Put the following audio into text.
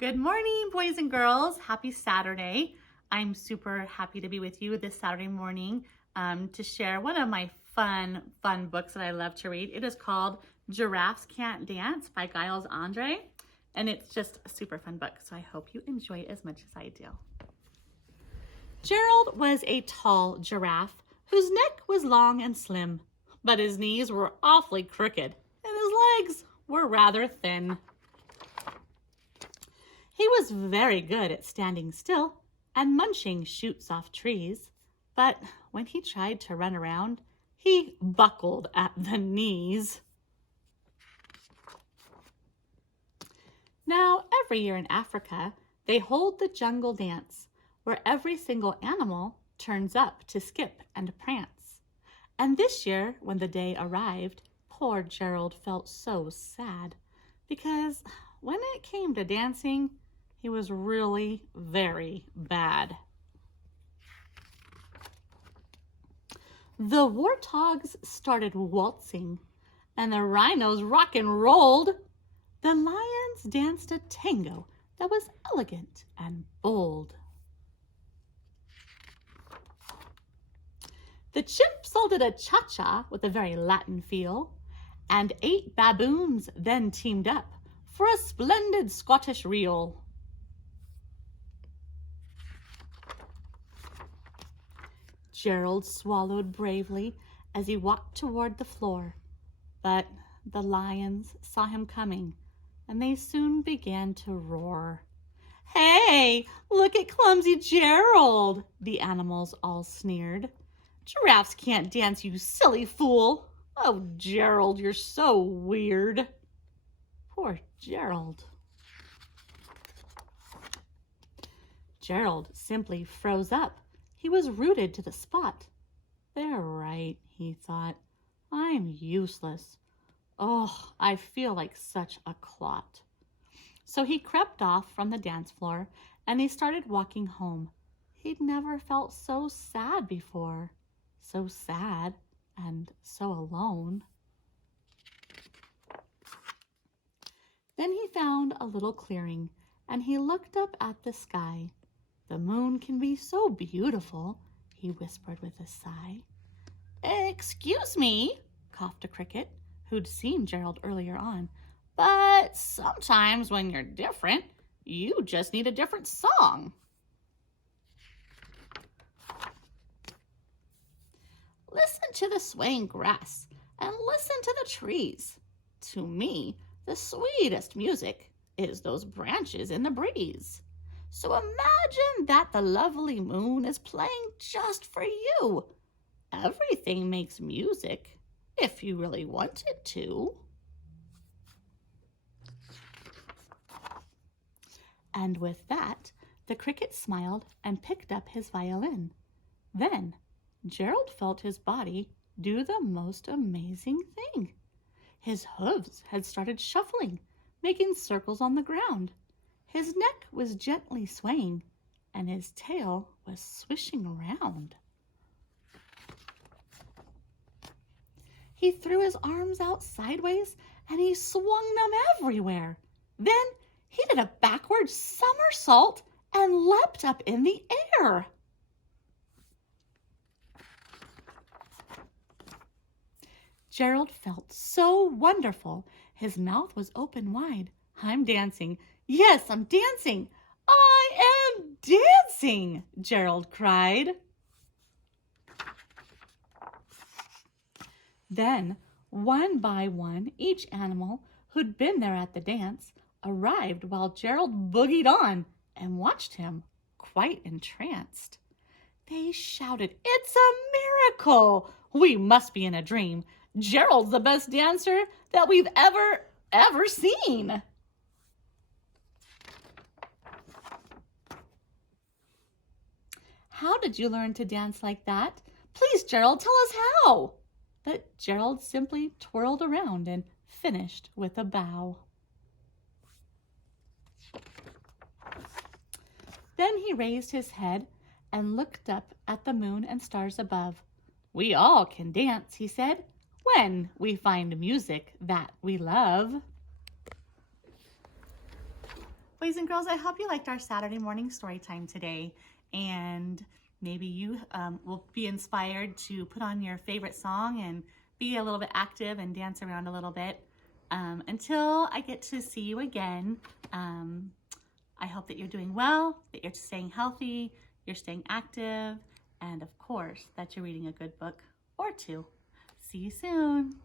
Good morning, boys and girls. Happy Saturday. I'm super happy to be with you this Saturday morning to share one of my fun books that I love to read. It is called Giraffes Can't Dance by Giles Andreae, and it's just a super fun book, so I hope you enjoy it as much as I do. Gerald was a tall giraffe whose neck was long and slim, but his knees were awfully crooked and his legs were rather thin. He was very good at standing still and munching shoots off trees, but when he tried to run around, he buckled at the knees. Now, every year in Africa, they hold the jungle dance, where every single animal turns up to skip and prance. And this year, when the day arrived, poor Gerald felt so sad, because when it came to dancing, he was really very bad. The warthogs started waltzing, and the rhinos rock and rolled. The lions danced a tango that was elegant and bold. The chimps all did a cha-cha with a very Latin feel, and 8 baboons then teamed up for a splendid Scottish reel. Gerald swallowed bravely as he walked toward the floor, but the lions saw him coming, and they soon began to roar. "Hey, look at clumsy Gerald," the animals all sneered. "Giraffes can't dance, you silly fool. Oh, Gerald, you're so weird." Poor Gerald. Gerald simply froze up. He was rooted to the spot. "They're right," he thought. "I'm useless. Oh, I feel like such a clot." So he crept off from the dance floor and he started walking home. He'd never felt so sad before. So sad and so alone. Then he found a little clearing and he looked up at the sky. "The moon can be so beautiful," he whispered with a sigh. "Excuse me," coughed a cricket, who'd seen Gerald earlier on, "but sometimes when you're different, you just need a different song." "Listen to the swaying grass and listen to the trees. To me, the sweetest music is those branches in the breeze. So imagine that the lovely moon is playing just for you. Everything makes music if you really want it to." And with that, the cricket smiled and picked up his violin. Then Gerald felt his body do the most amazing thing. His hooves had started shuffling, making circles on the ground. His neck was gently swaying, and his tail was swishing around. He threw his arms out sideways, and he swung them everywhere. Then he did a backward somersault and leapt up in the air. Gerald felt so wonderful. His mouth was open wide. "I'm dancing. Yes, I'm dancing. I am dancing," Gerald cried. Then, one by one, each animal who'd been there at the dance arrived while Gerald boogied on and watched him, quite entranced. They shouted, "It's a miracle! We must be in a dream. Gerald's the best dancer that we've ever seen." "How did you learn to dance like that? Please, Gerald, tell us how." But Gerald simply twirled around and finished with a bow. Then he raised his head and looked up at the moon and stars above. "We all can dance," he said, "when we find music that we love." Boys and girls, I hope you liked our Saturday morning story time today, and maybe you will be inspired to put on your favorite song and be a little bit active and dance around a little bit. Until I get to see you again, I hope that you're doing well, that you're staying healthy, you're staying active, and of course, that you're reading a good book or two. See you soon.